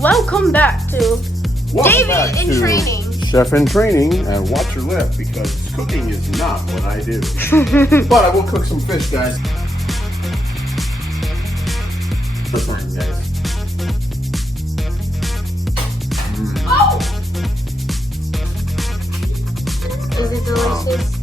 Welcome back to David in Training. Chef in Training, and watch your lip because cooking is not what I do. But I will cook some fish, guys. That's fine, guys. Oh! Is it delicious?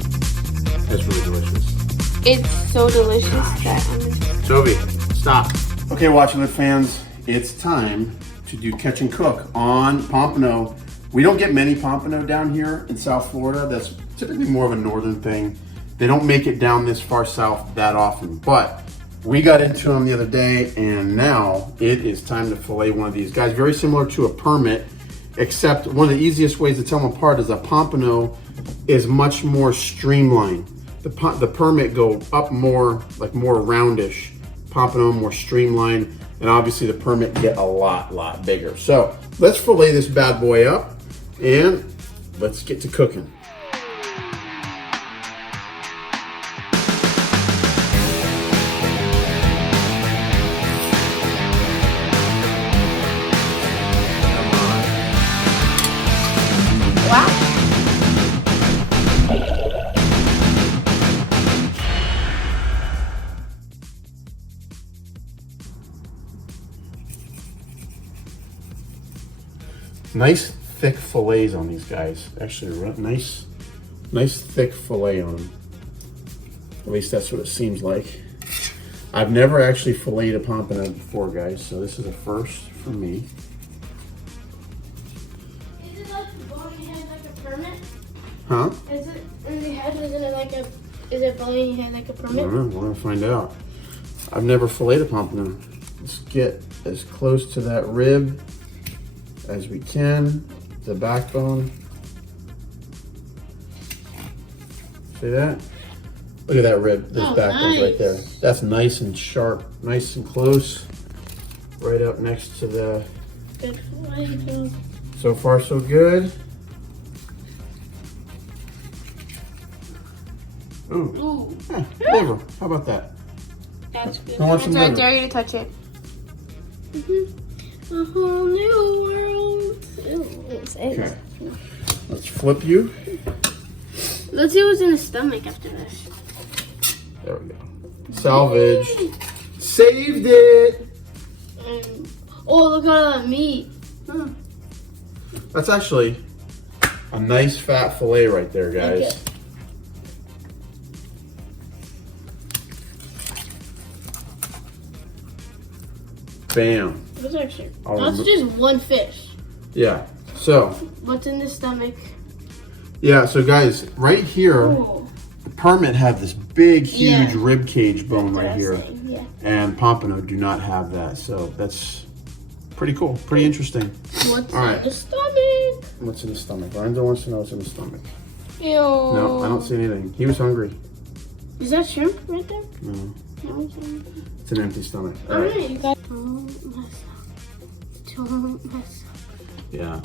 It's really delicious. It's so delicious that Toby, stop. Okay, Watch Your Lip fans, it's time to do catch and cook on Pompano. We don't get many Pompano down here in South Florida. That's typically more of a northern thing. They don't make it down this far south that often, but we got into them the other day and now it is time to fillet one of these guys. Very similar to a permit, except one of the easiest ways to tell them apart is a Pompano is much more streamlined. The permit go up more, like more roundish. Pompano more streamlined, and obviously the permit get a lot bigger. So let's fillet this bad boy up and let's get to cooking. wow. Nice thick fillets on these guys. Actually, nice thick fillet on them. At least that's what it seems like. I've never actually filleted a Pompano before, guys, so this is a first for me. Is it like the bowling head like a permit? Huh? Is it in the head? Is it like a? Is it bowling head like a I permit? don't know. We're gonna find out. I've never filleted a Pompano. Let's get as close to that rib as we can. The backbone. See that? Look at that rib. This backbone right there. That's nice and sharp, nice and close. Right up next to the. Good fillet. So far, so good. Ooh. Yeah, liver. How about that? That's good. Who wants It's some right liver? there. You to touch it. A whole new world. Okay. Let's flip you. Let's see what's in the stomach after this. There we go. Salvage. Saved it. Oh, look at all that meat. Huh. That's actually a nice fat fillet right there, guys. Okay. Bam. That's actually. I'll That's just one fish. Yeah. So, What's in the stomach? yeah. So, guys, right here, Oh, the permit have this big, huge Yeah. rib cage bone that's what I right was here, saying, yeah. and Pompano do not have that. So that's pretty cool, pretty interesting. What's All right. in the stomach? What's in the stomach? Lorenzo wants to know what's in the stomach. Ew. No, I don't see anything. He was hungry. Is that shrimp right there? No, No, it's not. it's an empty stomach. All All right. right, you guys. Don't mess up. Yeah.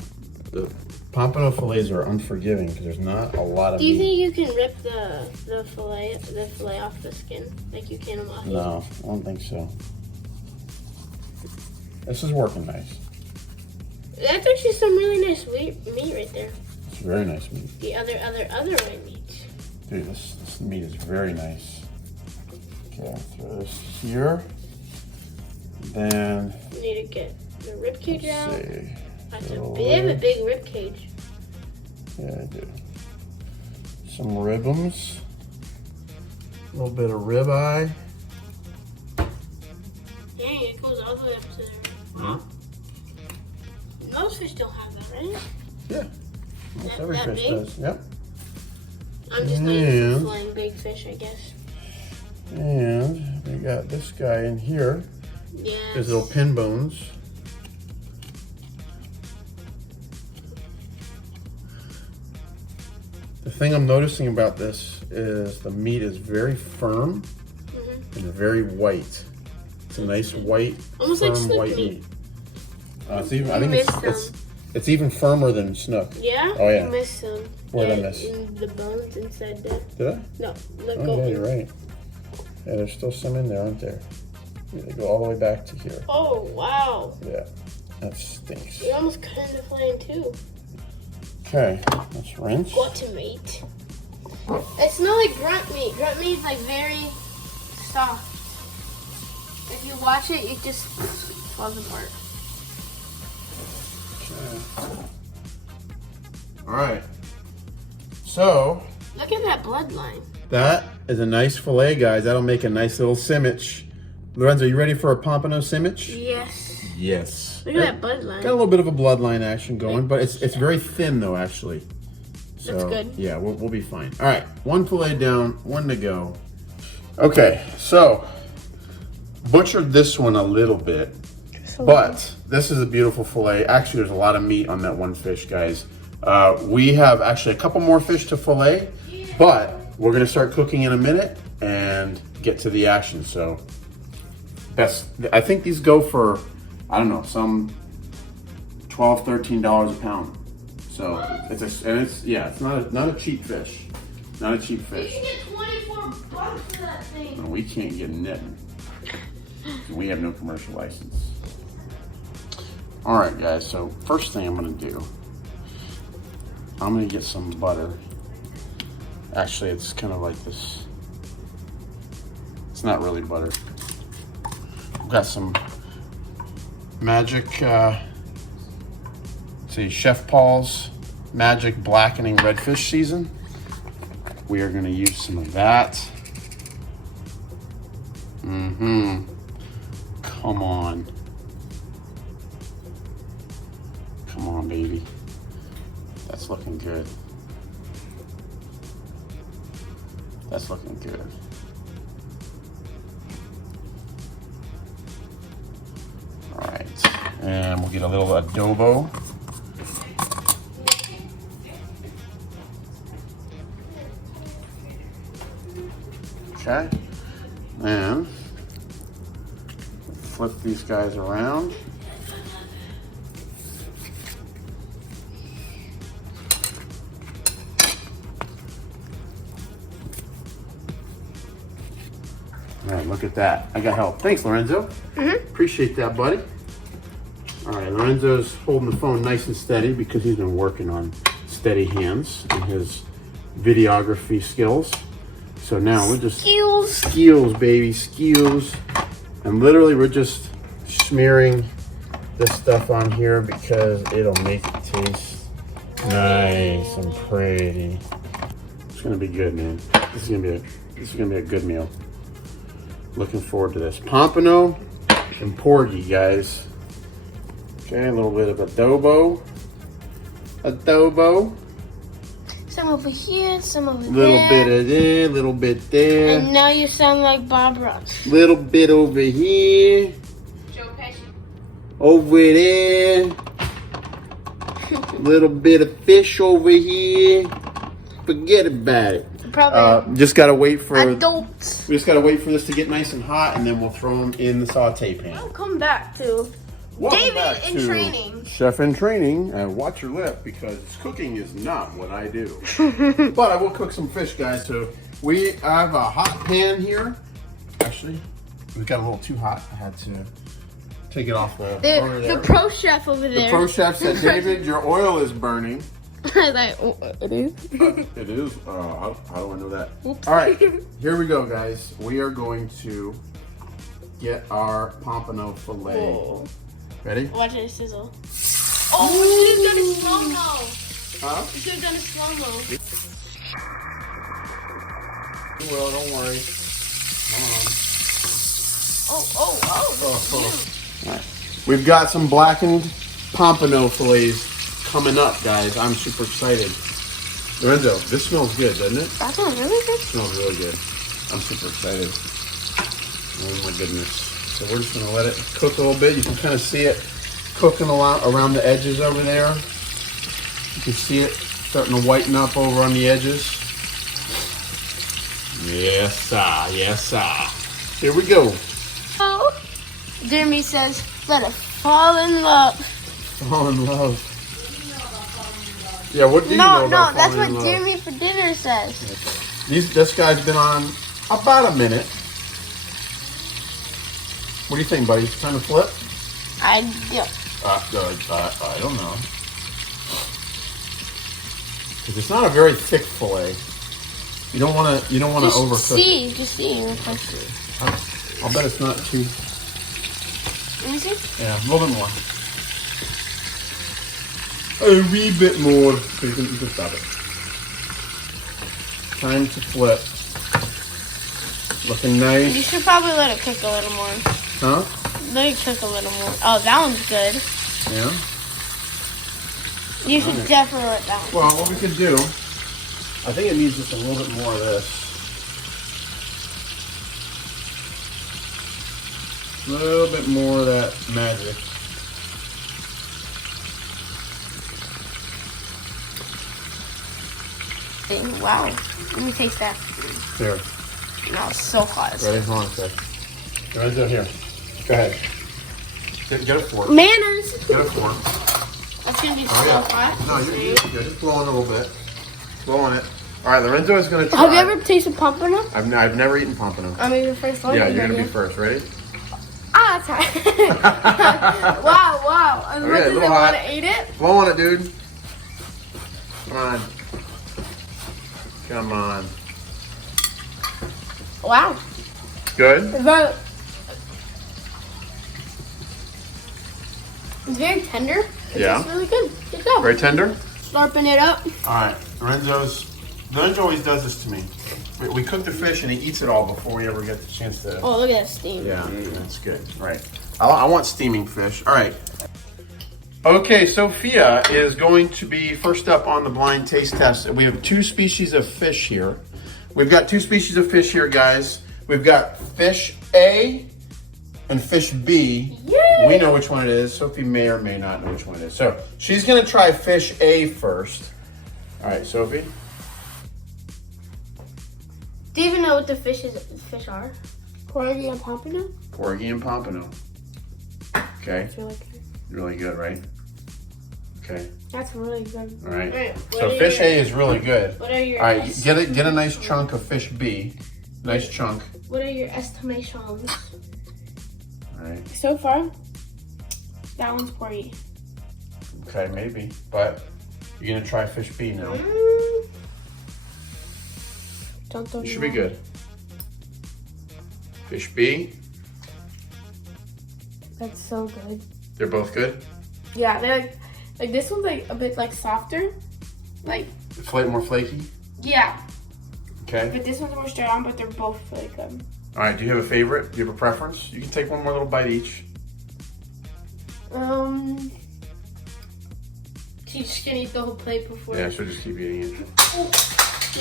The Pompano fillets are unforgiving because there's not a lot of Do you meat. think you can rip the fillet off the skin like you can a mahi? No, I don't think so. This is working nice. That's actually some really nice meat right there. It's very nice meat. The other white meat. Dude, this meat is very nice. Okay, I'll throw this here. Then, You need to get the rib cage let's out. see. That's So, they have a big rib cage. yeah, I do. Some ribbons. A little bit of rib eye. Dang, it goes all the way up to there. Huh? Most fish don't have that, right? Yeah. Almost every that fish big? does. Yep. I'm just not used to flying big fish, I guess. And we got this guy in here. Yeah. His little pin bones. The thing I'm noticing about this is the meat is very firm and very white. It's a nice white, Almost like firm snook white meat. meat. It's even. I You think missed it's even firmer than snook. Yeah? Oh, yeah. You missed some. Where did I Yeah, miss? in the bones inside there. Did I? No, look Oh, yeah, over. you're right. Yeah, there's still some in there, aren't there? Yeah, they go all the way back to here. Oh, wow. Yeah. That stinks. You almost cut into fillet too. Okay, let's rinse. Guata meat. It's not like grunt meat. Grunt meat is like very soft. If you watch it, it just falls apart. Okay. All right. So. Look at that bloodline. That is a nice fillet, guys. That'll make a nice little sandwich. Lorenzo, you ready for a pompano sandwich? Yes. Yes. Look at that bloodline. Got a little bit of a bloodline action going, but it's very thin though, actually. So, that's good. Yeah, we'll be fine. All right, one fillet down, one to go. Okay, so butchered this one a little bit, but this is a beautiful fillet. Actually, there's a lot of meat on that one fish, guys. We have actually a couple more fish to fillet, but we're gonna start cooking in a minute and get to the action. So I think these go for, I don't know, some $12, $13 a pound. So it's not a cheap fish. Not a cheap fish. You can get 24 bucks for that thing. No, we can't get nothing. We have no commercial license. All right, guys. So first thing I'm gonna do, I'm gonna get some butter. Actually, it's kind of like this. It's not really butter. I've got some Magic, see, Chef Paul's Magic Blackening Redfish Season. We are gonna use some of that. Come on. Come on, baby. That's looking good. That's looking good. All right, and we'll get a little adobo. Okay, and flip these guys around. All right, look at that. I got help. Thanks, Lorenzo. Appreciate that, buddy. All right, Lorenzo's holding the phone nice and steady because he's been working on steady hands and his videography skills. So now we're just skills, baby, skills. And literally we're just smearing this stuff on here because it'll make it taste nice and pretty. It's gonna be good, man. This is gonna be a good meal. Looking forward to this. Pompano and porgy, guys. Okay, a little bit of adobo. Some over here, some over Little there. bit of there, little bit there. And now you sound like Bob Ross. Little bit over here. Joe Pesci. Over there. Little bit of fish over here. Forget about it. Probably Just gotta wait for adults. We just gotta wait for this to get nice and hot, and then we'll throw them in the saute pan. I'll come back to Welcome David back in to training. Chef in training, and watch your lip because cooking is not what I do. But I will cook some fish, guys. So we have a hot pan here. Actually, we got a little too hot. I had to take it off the burner there. The pro chef over there. The pro chef said, David, your oil is burning. I was like, oh, it is? It is? How do I know that? Oops. All right, here we go, guys. We are going to get our pompano fillet. Whoa. Ready? Watch it sizzle. Oh, we should have done a slow-mo. Huh? We should have done a slow-mo. Well, don't worry. Come on. All right. We've got some blackened pompano fillets coming up, guys. I'm super excited. Lorenzo, this smells good, doesn't it? That smells really good. It smells really good. I'm super excited. Oh my goodness. So we're just gonna let it cook a little bit. You can kind of see it cooking around the edges over there. You can see it starting to whiten up over on the edges. Yes, sir. Yes, sir. Here we go. Oh, Jeremy says, let it fall in love. Fall in love. Yeah, what do you know about that's falling in what love? Jeremy for dinner says. This guy's been on about a minute. What do you think, buddy? Time to flip? I do. I don't know. Because it's not a very thick fillet. You don't want to overcook it. Just see. I'll bet it's not too. Let me see. Yeah, a little bit more. A wee bit more. So you can stop it. Time to flip. Looking nice. You should probably let it cook a little more. Huh? Let it cook a little more. Oh, that one's good. Yeah? You should definitely let that one. Well, what we could do, I think it needs just a little bit more of this. A little bit more of that magic. Wow. Let me taste that. Here. That was so hot. Ready? Hold on a sec. Right down here. Go ahead. Get a fork. Manners. Get a fork. That's going to be so hot. No, you're just blowing a little bit. Blowing it. All right, Lorenzo is going to try. Have you ever tasted pompano? I've never eaten pompano. I mean, the first one. Yeah, you're going to be first. Ready? Ah, that's hot. wow. As much as I want to eat it. Blow on it, dude. Come on. Wow. Good? It's very tender. Yeah. It's really good. Good job. Very tender? Slurping it up. All right. Lorenzo always does this to me. We cook the fish and he eats it all before we ever get the chance to. Oh, look at that steam. Yeah, that's good. All right. I want steaming fish. All right. Okay, Sophia is going to be first up on the blind taste test. We have two species of fish here. We've got two species of fish here, guys. We've got fish A and fish B. Yay! We know which one it is. Sophie may or may not know which one it is. So she's going to try fish A first. All right, Sophie. Do you even know what the fish are? Porgy and pompano? Porgy and pompano. Okay. It's really good. Really good, right? Okay. That's really good. All right. Alright, So fish A is really good. What are your All right, get a nice chunk of fish B. Nice chunk. What are your estimations? All right. So far, that one's porgy. Okay, maybe. But you're gonna try fish B now. You should be good. Fish B. That's so good. They're both good. Yeah, they're like this one's like a bit like softer, like More flaky. yeah. Okay. But this one's more strong, but they're both really good. All right. Do you have a favorite? Do you have a preference? You can take one more little bite each. She's just gonna eat the whole plate before. Yeah. So just keep eating it.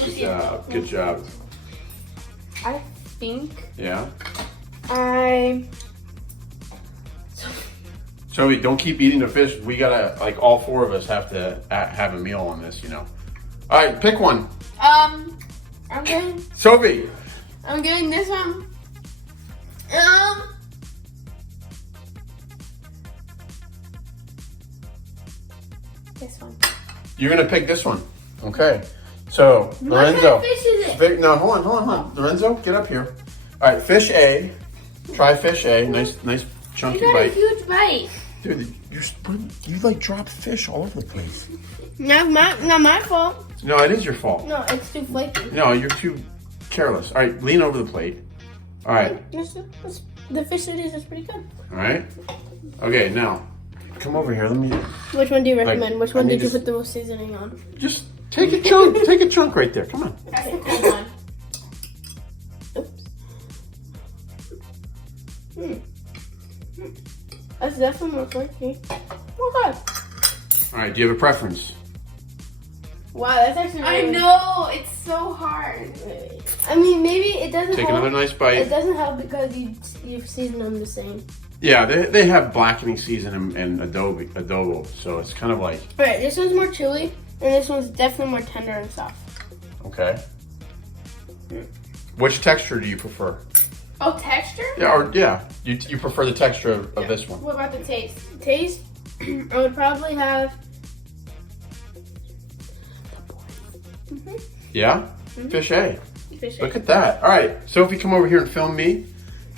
Good job. Good job. I think Yeah. So don't keep eating the fish. We gotta, like, all four of us have to have a meal on this, you know. All right, pick one. I'm getting Sophie. this one. This one. You're gonna pick this one. Okay. So Lorenzo. What kind of fish is it? No, hold on. Lorenzo, get up here. All right, fish A. Try fish A. Nice chunky You got bite. a huge bite. Dude, you like drop fish all over the place. Not my fault. No, it is your fault. No, it's too flaky. No, you're too careless. All right, lean over the plate. All right. The fish it is pretty good. All right. Okay, now come over here. Let me Which one do you recommend? Which one I mean, did you just- put the most seasoning on? just take a chunk. Take a chunk right there. Come on. That's the cool one. Oops. That's definitely more flaky. Okay. All right. Do you have a preference? Wow, that's actually really... I know, it's so hard. I mean, maybe it doesn't Take help. another nice bite. It doesn't help because you've seasoned them the same. Yeah, they have blackening season and adobo, so it's kind of like. Alright, this one's more chewy, and this one's definitely more tender and soft. Okay. Which texture do you prefer? Oh, texture? Yeah, you prefer the texture of this one. What about the taste? Taste, I would probably have... Yeah? Fish A. Fish Look at that. All right, Sophie, come over here and film me,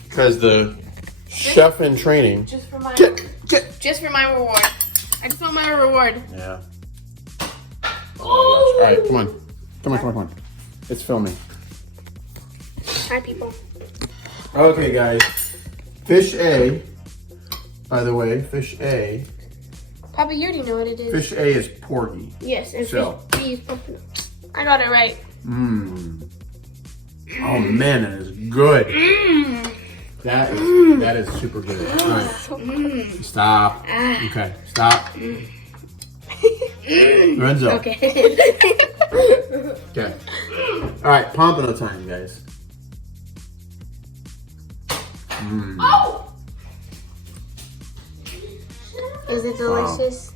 because the chef in training. Just for my... Get Just for my reward. I just want my reward. Yeah. Oh, all right, come on. Come on. It's filming. Hi, people. Okay, guys. Fish A, by the way, fish A. Papa, you already know what it is. Fish A is porgy. Yes, and So. fish B is Pompano. I got it right. Mmm. Oh man, that is good. That is super good. All right. Stop. Okay, stop. Lorenzo. Okay. Okay. All right, Pompano time, guys. Oh! Is it delicious?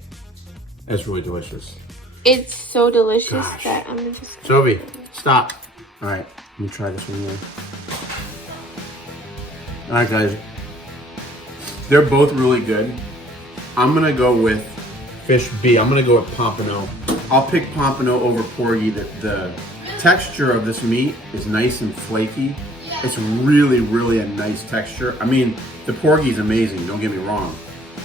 That's really delicious. It's so delicious Gosh. that I'm just... Sophie, stop. All right, let me try this one here. All right, guys. They're both really good. I'm gonna go with fish B. I'm gonna go with Pompano. I'll pick Pompano over porgy. The texture of this meat is nice and flaky. It's really, really a nice texture. I mean, the porgy is amazing. Don't get me wrong.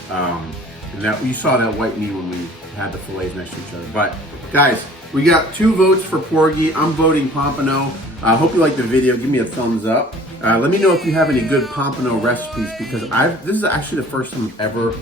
And that you saw that white meat when we had the fillets next to each other. But guys, we got 2 votes for porgy. I'm voting Pompano. I hope you like the video. Give me a thumbs up. Let me know if you have any good Pompano recipes because this is actually the first time I've ever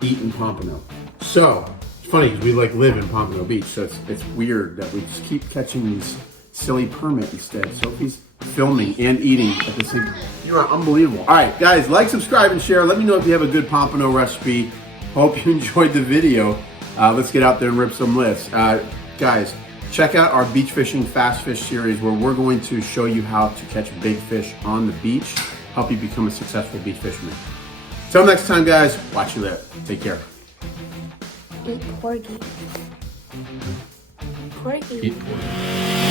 eaten Pompano. So it's funny because we live in Pompano Beach, so it's weird that we just keep catching these silly permit instead. Sophie's filming and eating at the same time. You are unbelievable. All right, guys, like, subscribe, and share. Let me know if you have a good Pompano recipe. Hope you enjoyed the video. Let's get out there and rip some lifts. Guys, check out our beach fishing fast fish series where we're going to show you how to catch big fish on the beach, help you become a successful beach fisherman. Till next time, guys, watch you live. Take care. Eat porgy. Porgy. Eat porgy.